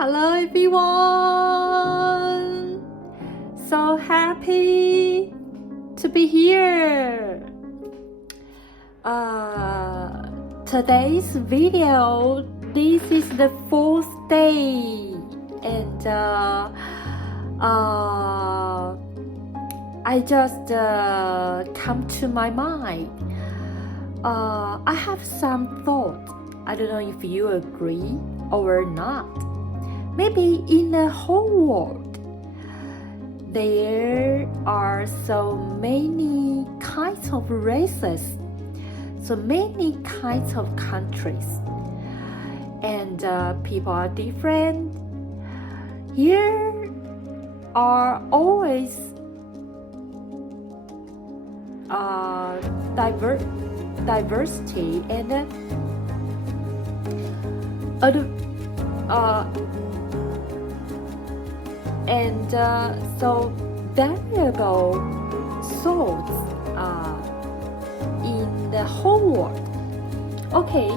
Hello everyone! So happy to be here! Today's video, this is the fourth day and I just come to my mind. I have some thought. I don't know if you agree or not. Maybe in the whole world, there are so many kinds of races, so many kinds of countries, and people are different. Here are always diversity and so variable thoughts in the whole world. Okay,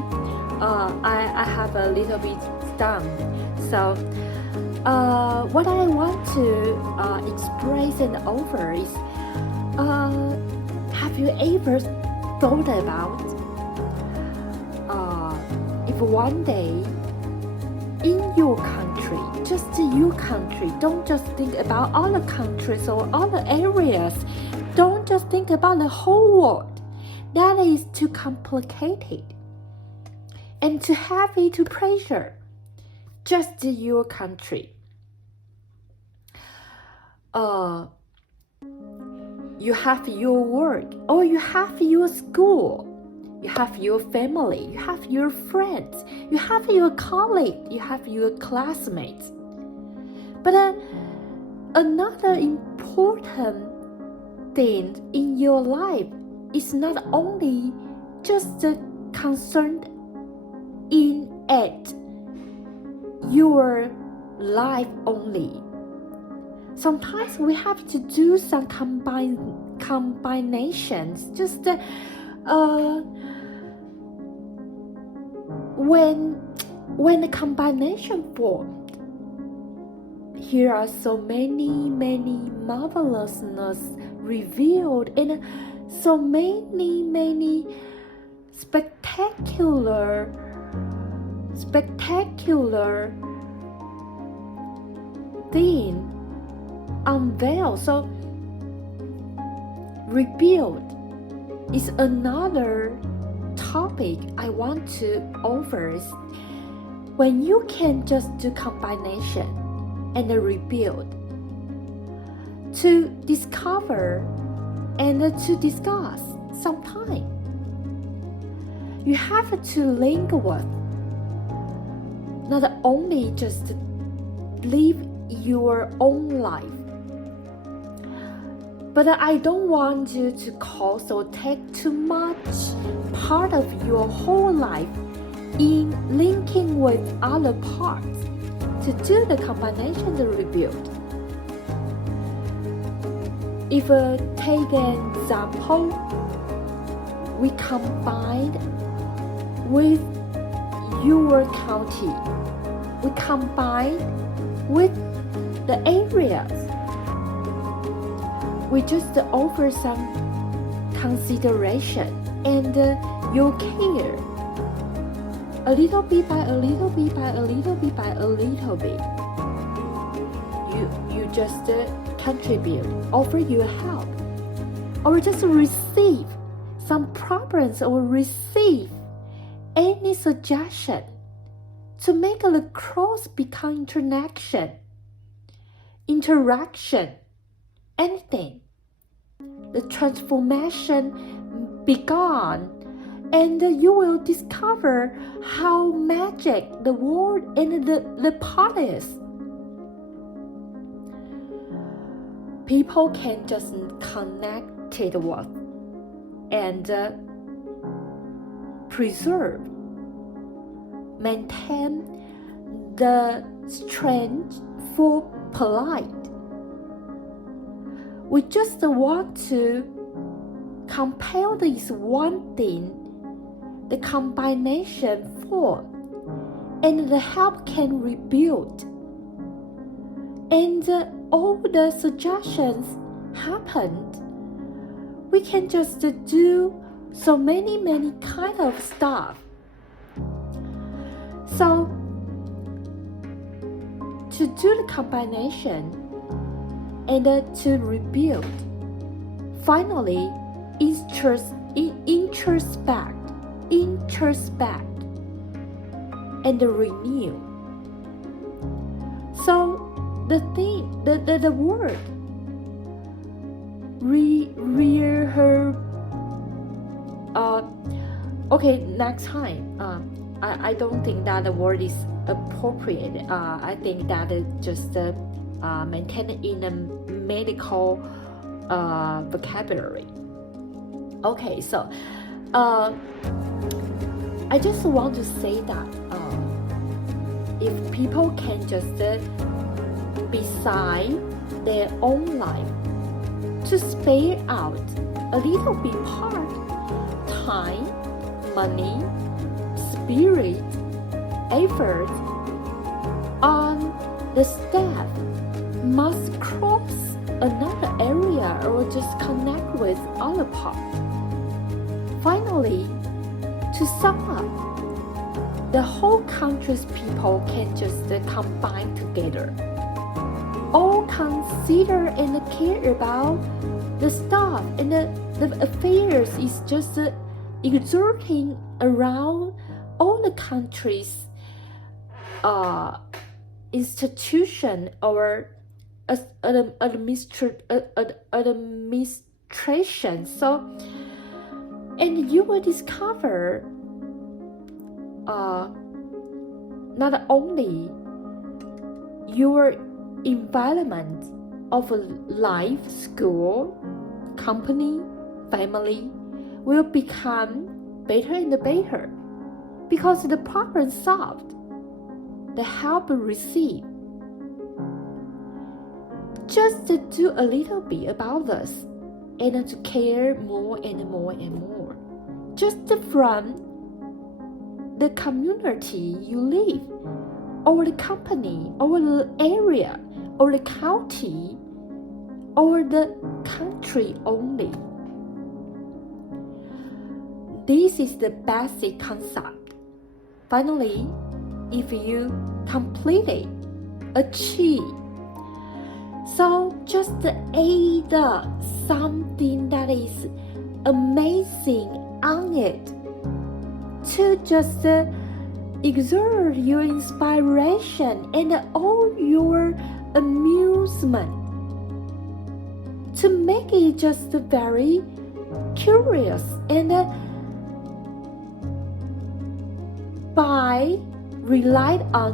I have a little bit stunned. So what I want to express and offer is, have you ever thought about if one day in your country, just your country, don't just think about other countries or other areas, don't just think about the whole world. That is too complicated and too heavy to pressure. Just your country. You have your work, or you have your school, you have your family, you have your friends, you have your colleagues, you have your classmates. But another important thing in your life is not only just concerned in at your life only. Sometimes we have to do some combinations. Just when the combination formed, here are so many marvelousness revealed, and so many spectacular thing unveiled. So rebuild is another topic I want to offer. When you can just do combination and rebuild, to discover and to discuss sometime, you have to link with not only just live your own life, but I don't want you to cause or take too much part of your whole life in linking with other parts to do the combination, the rebuild. If take an example, we combined with your county, we combined with the areas. We just offer some consideration and your care. A little bit by a little bit by a little bit by a little bit. You just contribute, offer your help, or just receive some problems or receive any suggestion to make the cross become interaction, anything. The transformation began, and you will discover how magic the world and the part is. People can just connect it with and preserve, maintain the strength for polite. We just want to compare this one thing, the combination form, and the help can rebuild and all the suggestions happened. We can just do so many kind of stuff. So to do the combination and to rebuild, finally introspect and renew. So the word okay, next time I don't think that the word is appropriate. I think that it just maintained in a medical vocabulary. Okay, so I just want to say that if people can just beside their own life to spare out a little bit part, time, money, spirit, effort on the staff must cross another area or just connect with other part. Finally, to sum up, the whole country's people can just combine together. All consider and care about the stuff and the affairs is just exerting around all the country's institution or administration. So, and you will discover not only your environment of life, school, company, family will become better and better because the problem solved, the help received. Just to do a little bit about this and to care more and more and more. Just from the community you live, or the company, or the area, or the county, or the country only. This is the basic concept. Finally, if you completely achieve, so just add something that is amazing on it to just exert your inspiration and all your amusement to make it just very curious and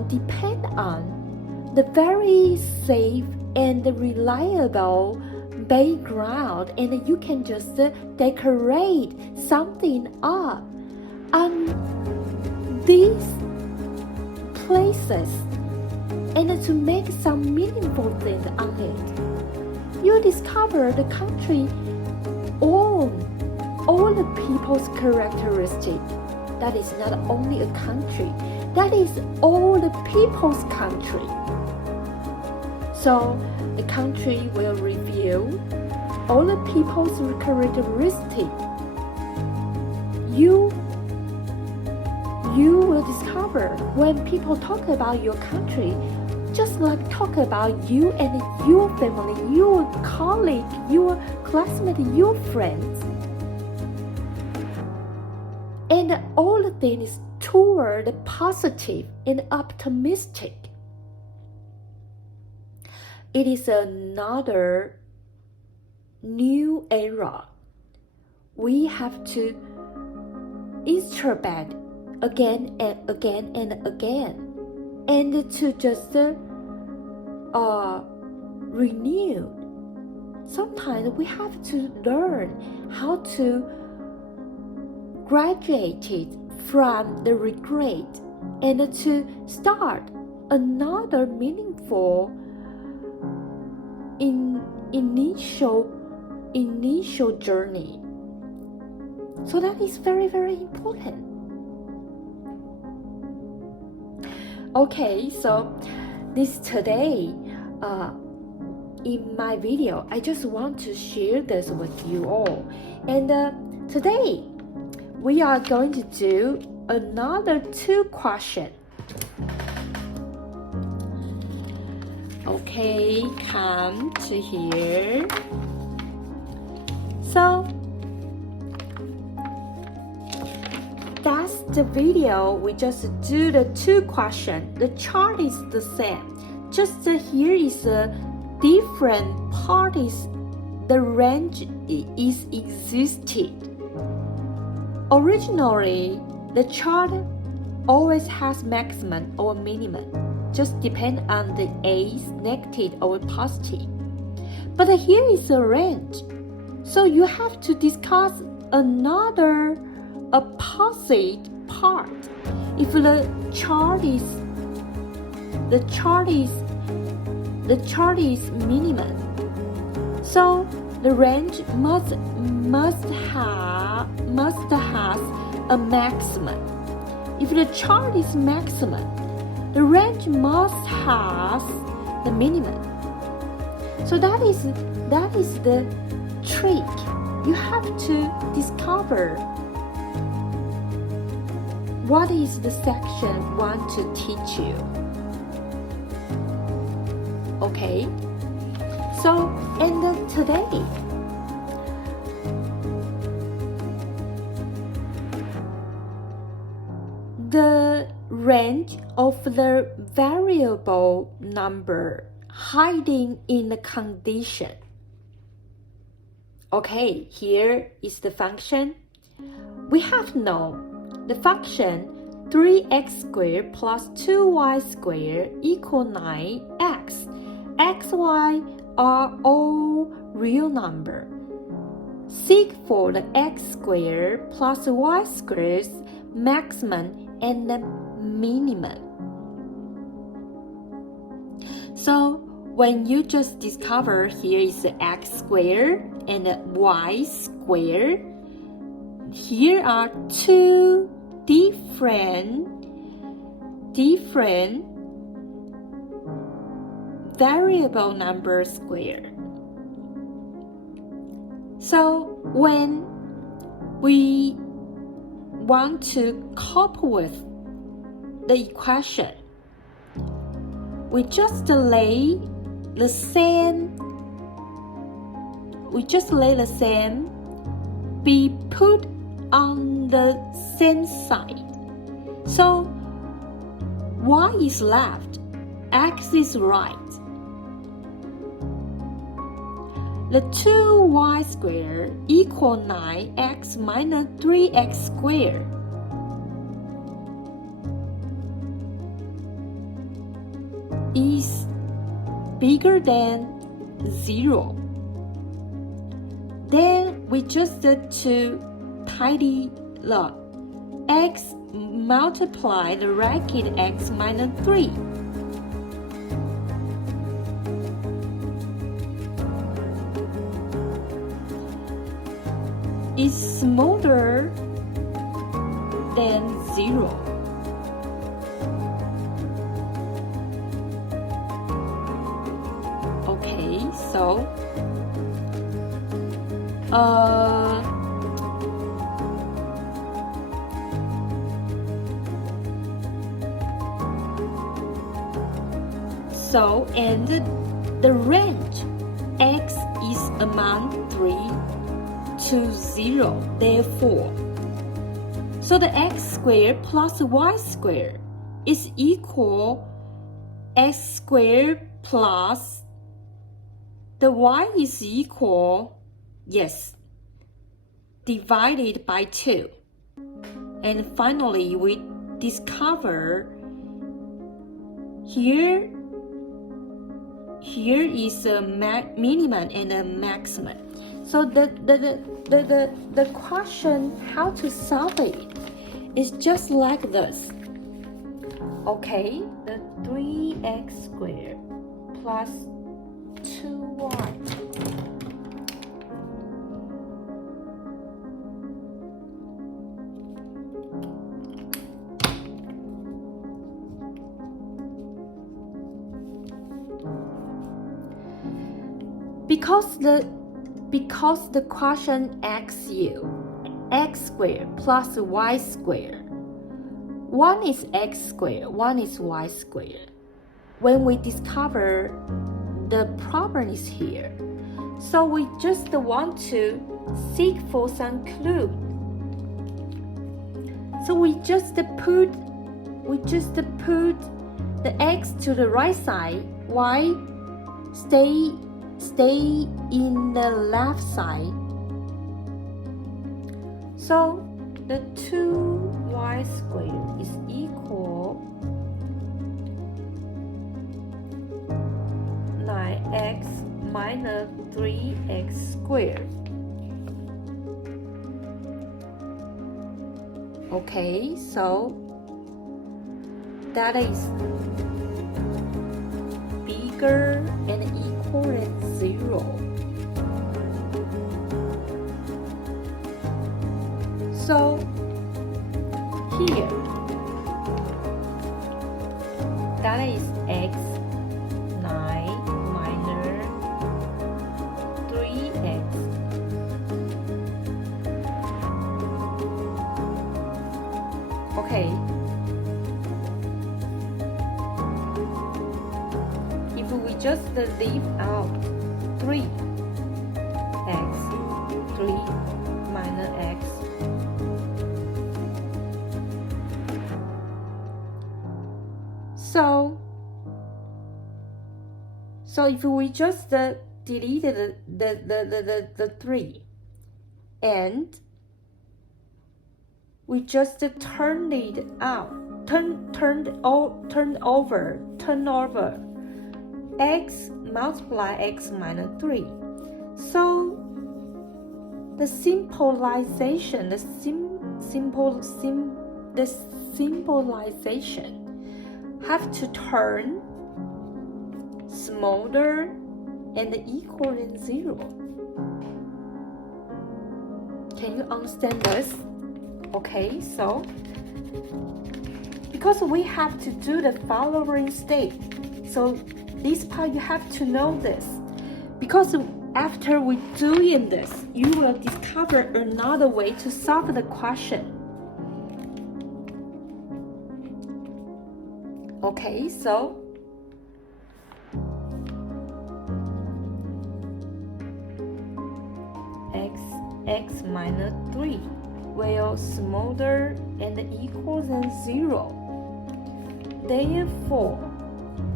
depend on the very safe and reliable background, and you can just decorate something up on these places and to make some meaningful things on it. You discover the country all the people's characteristic. That is not only a country, that is all the people's country. So the country will reveal all the people's characteristic. You will discover when people talk about your country, just like talk about you and your family, your colleague, your classmate, your friends. And all the things toward the positive and optimistic. It is another new era. We have to introspect again and again and again, and to just renew. Sometimes we have to learn how to graduate it from the regret and to start another meaningful initial journey. So that is very, very important. Okay, so this today in my video. I just want to share this with you all. And today we are going to do another 2 questions. Okay, come to here. So that's the video. We just do the 2 questions. The chart is the same. Just here is a different parties. The range is existed. Originally, the chart always has maximum or minimum. Just depend on the A's, negative or positive. But here is a range. So you have to discuss another opposite part. If the chart is minimum, so the range must have a maximum. If the chart is maximum, the range must have the minimum. So that is the trick. You have to discover what is the section want to teach you. Okay? So, and today, the range of the variable number hiding in the condition. Okay, here is the function. We have known the function 3x squared plus 2y squared equal 9x. X, y are all real number. Seek for the x squared plus y squared's maximum and the minimum. So when you just discover here is the x squared and the y squared, here are 2 different variable number squared. So when we want to cope with the equation, we just lay the same be put on the same side. So y is left, x is right. The 2y squared equal 9x minus 3x squared. Is bigger than 0. Then we just to tidy up. X multiply the bracket x minus 3. Is smaller than 0. Okay, so and the range x is among 3 to 0, therefore, so the x squared plus y squared is equal x squared plus the y is equal, yes, divided by 2. And finally, we discover here is a minimum and a maximum. So the question how to solve it is just like this. Okay, the 3x squared plus 2y. because the question asks you x squared plus y squared. One is x squared, one is y squared. When we discover the problem is here, so we just want to seek for some clue. So we just put the x to the right side, y stay in the left side. So the 2y squared is equal 9x minus 3x squared. Okay, so that is bigger and equal than 0. So here, that is x 9 minus 3x. Okay. If we just leave out 3x, 3 minus x, so if we just delete the 3 and we just turn it out, turn over x multiply x minus 3. So the symbolization have to turn smaller and equal than 0. Can you understand this? Okay, so because we have to do the following step, so this part you have to know this, because after we doing this, you will discover another way to solve the question. Okay, so x minus 3 will smaller and equal than 0. Therefore,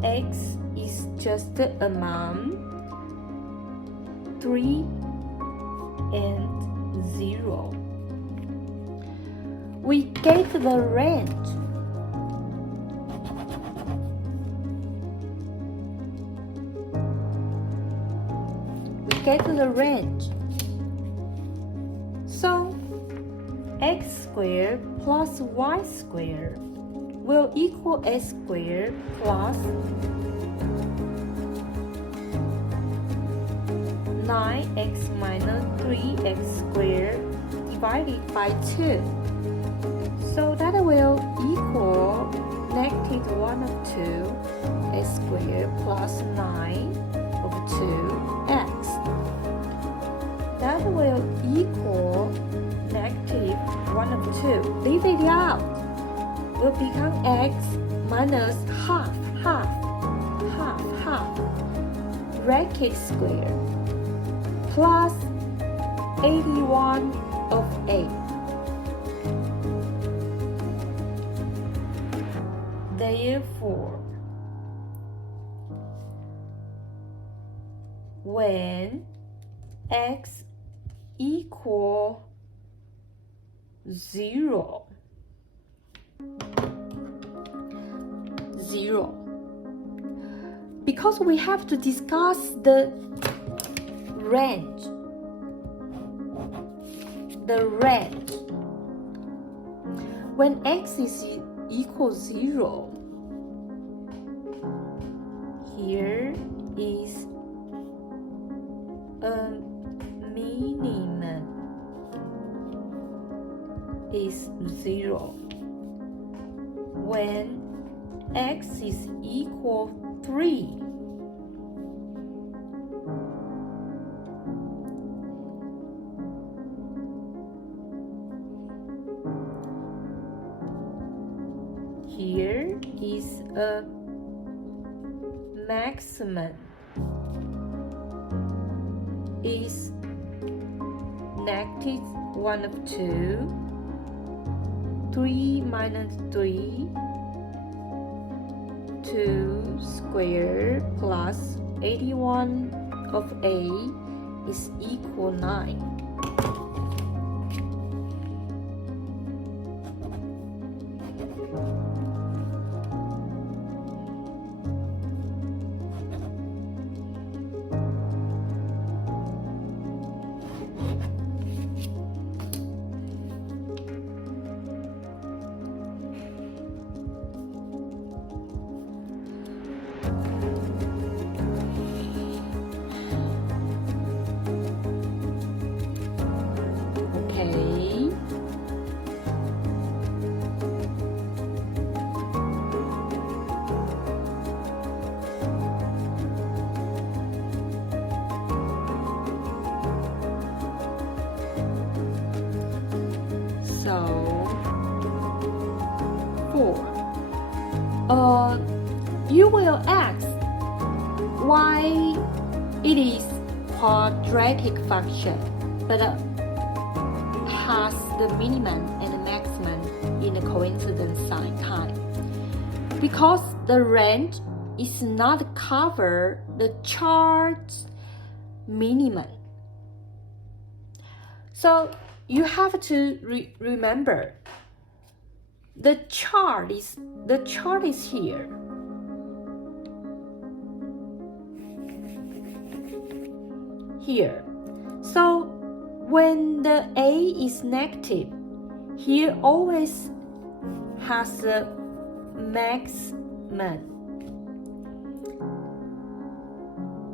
x is just among 3 and 0. We get the range. So x squared plus y squared will equal x squared plus 9x minus 3x squared divided by 2. So that will equal negative 1 of 2 x squared plus 9 over 2x. That will equal negative 1 of 2. Leave it out. Will become x minus half. Bracket square plus 81 of 8. Therefore, when x equal 0, because we have to discuss the range. When x is equal 0, here is a minimum is 0. When x is equal 3, is a maximum is negative 1 of 2, 3 minus 3, 2 squared plus 81 of A is equal 9. So 4. You will ask why it is quadratic function, but has the minimum and the maximum in the coincident sign time. Because the range is not cover the chart's minimum. So you have to remember the chart is here. Here. So when the A is negative, here always has a maximum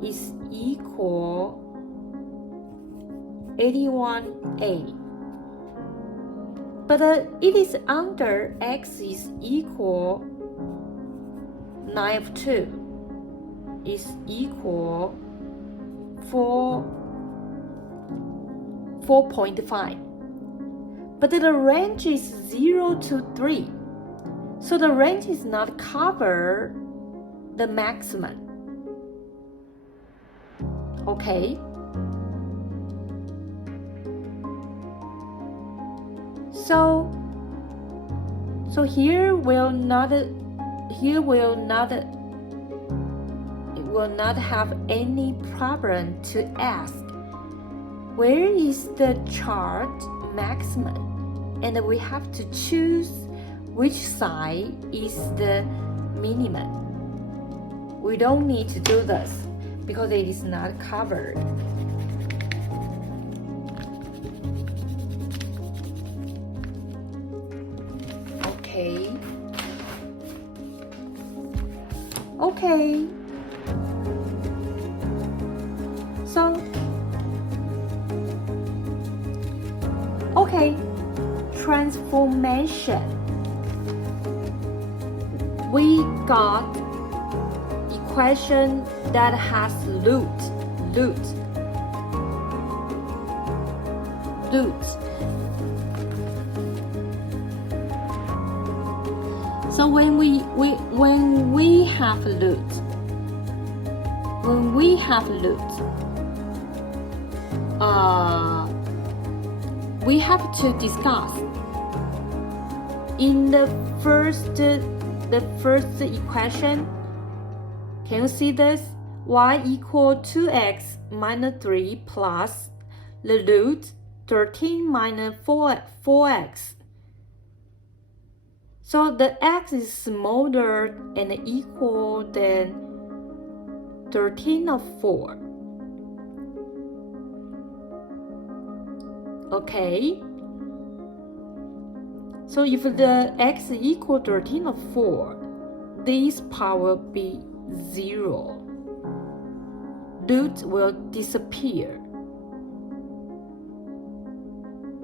is equal 81A. But it is under x is equal 9 of 2 is equal 4.5. But the range is 0 to 3. So the range is not cover the maximum. Okay? So here will not have any problem to ask where is the chart maximum, and we have to choose which side is the minimum. We don't need to do this because it is not covered. Okay. So, transformation. We got equation that has root. So when we have root, we have to discuss in the first equation. Can you see this? Y equal 2x minus 3 plus the root 13 minus 4x. So the x is smaller and equal than 13 of 4. Okay. So if the x equal 13 of 4, this part will be 0. Root will disappear.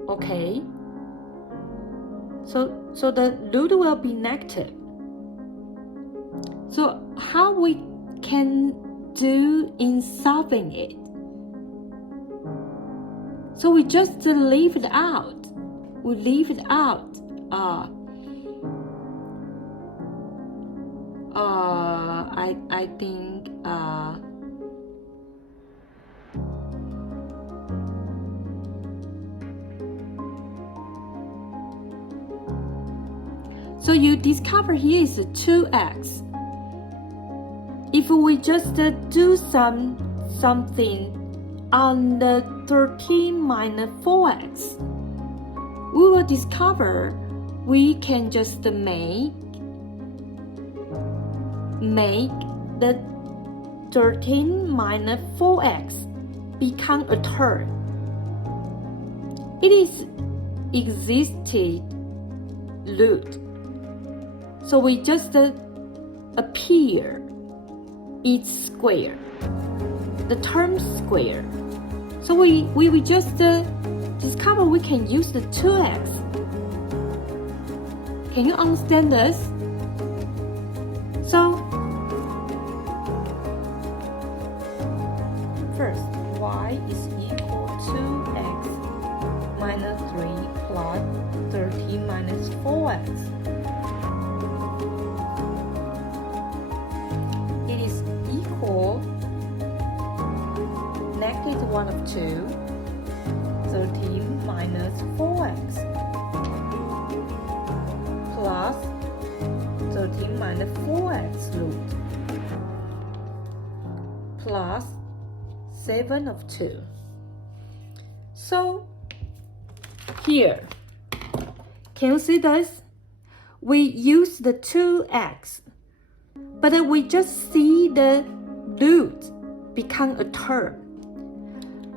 Okay. So the root will be negative. So how we can do in solving it? So we just leave it out. I think so you discover here is 2x. If we just do something on the 13 minus 4x, we will discover we can just make the 13 minus 4x become a term. It is existed root. So we just appear its square, the term square. So we just discover we can use the 2x. Can you understand this? So first, y is equal to x minus 3 plus 13 minus 4x. It is equal negative 1 of 2, 13 minus 4x plus 13 minus 4x root plus 7 of 2. So here, can you see this? We use the 2x, but we just see the root become a term.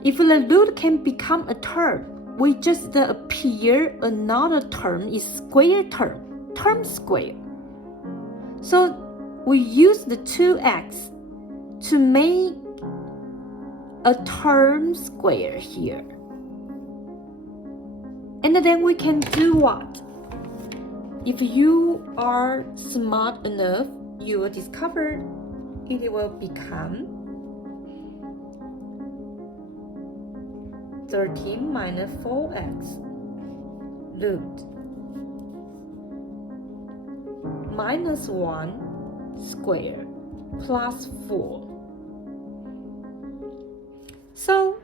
If the root can become a term, we just appear another term is square term square. So we use the 2x to make a term square here. And then we can do what? If you are smart enough, you will discover it will become 13 minus 4x root minus 1 square plus 4. So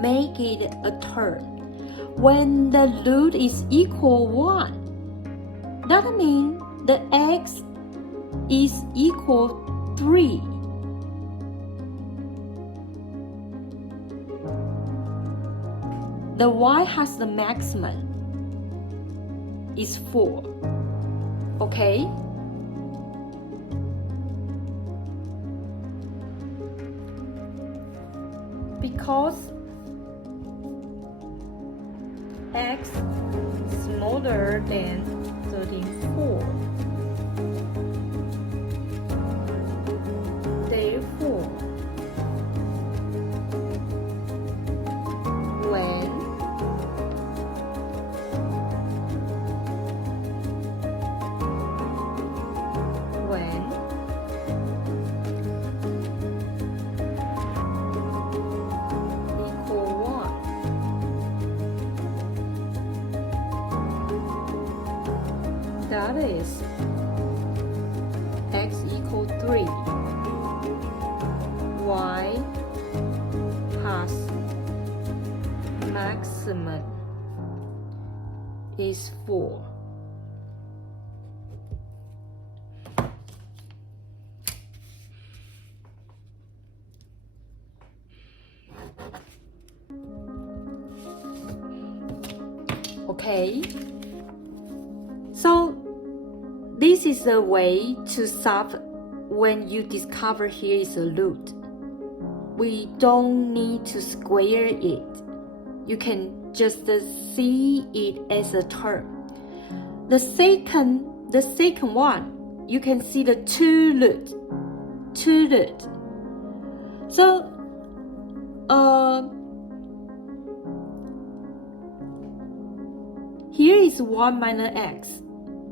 make it a term. When the root is equal 1, that means the x is equal 3. The y has the maximum is 4. Okay? Because x smaller than 34. Therefore, when equal 1, that is x equal 3, y has maximum is 4. Okay, so this is a way to solve when you discover here is a root. We don't need to square it. You can just see it as a term. The second one, you can see the 2 root. So here is 1 minus x.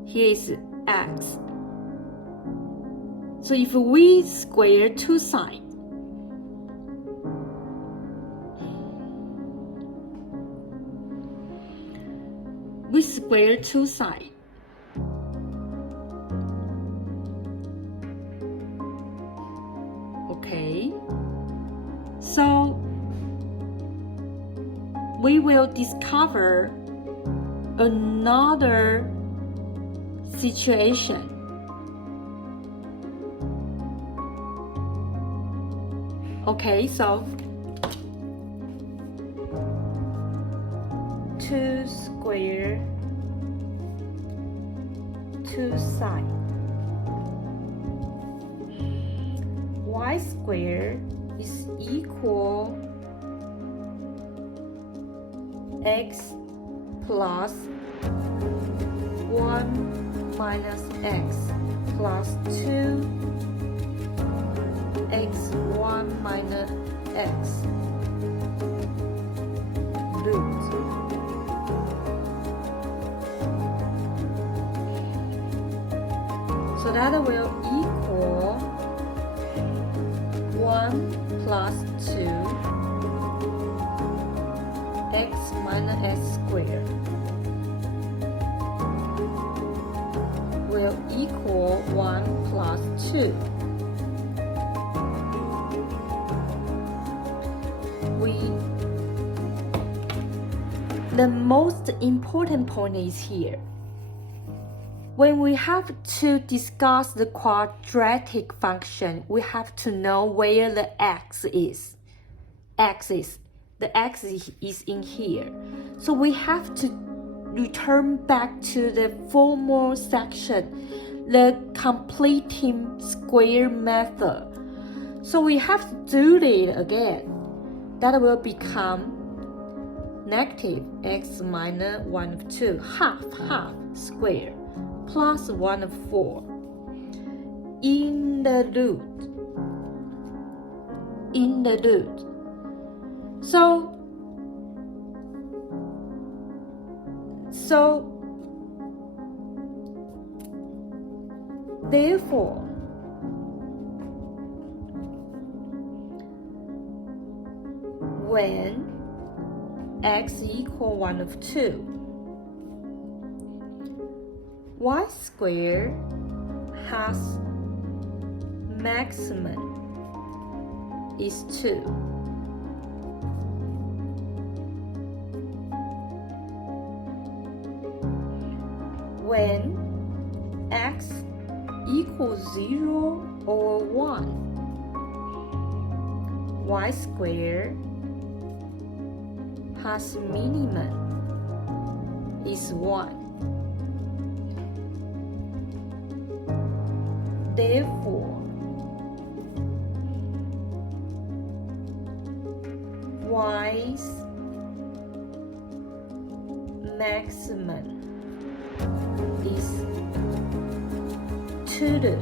Here is x. So if we square two sides, square two sides. Okay, so we will discover another situation. Okay, so 2 square, 2 sides. Y square is equal x plus 1 minus x plus 2 x1 minus x root. So that will equal 1 plus 2 x minus x squared will equal 1 plus 2. The most important point is here. When we have to discuss the quadratic function, we have to know where the x is. The x is in here. So we have to return back to the formal section, the completing square method. So we have to do it again. That will become negative x minus 1 of 2, half square, plus 1 of 4, in the root. So therefore, when x equal 1 of 2, y squared has maximum is 2. When x equals 0 or 1, y squared has minimum is 1. Therefore, y's maximum is 2.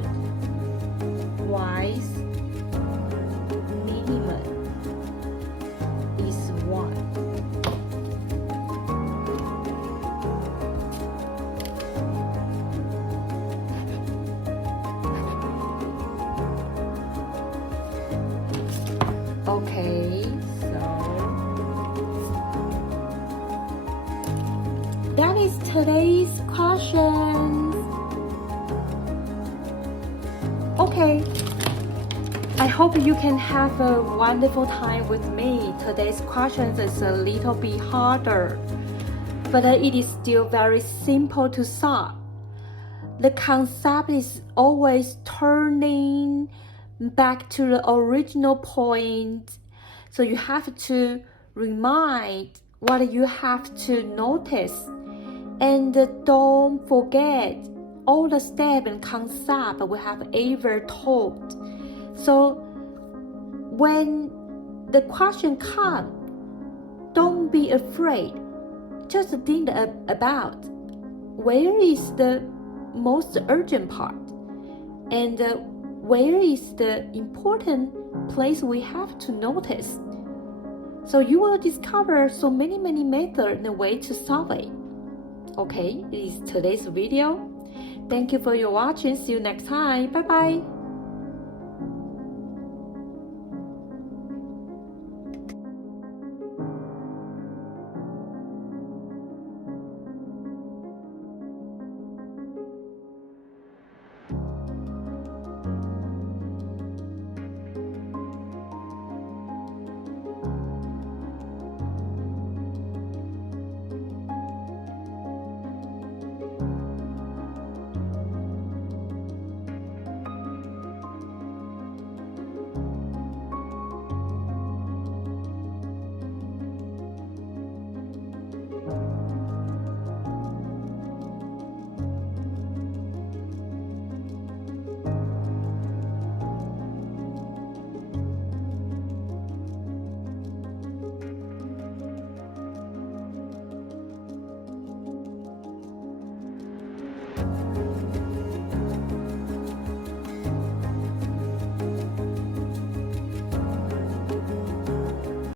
Y's minimum is 1. Okay, so that is today's questions. Okay, I hope you can have a wonderful time with me. Today's questions is a little bit harder, but it is still very simple to solve. The concept is always turning back to the original point. So you have to remind what you have to notice, and don't forget all the steps and concepts we have ever taught. So when the question comes, don't be afraid. Just think about where is the most urgent part, and where is the important place we have to notice. So you will discover so many methods and ways to solve it. Okay, this is today's video. Thank you for your watching. See you next time. Bye bye.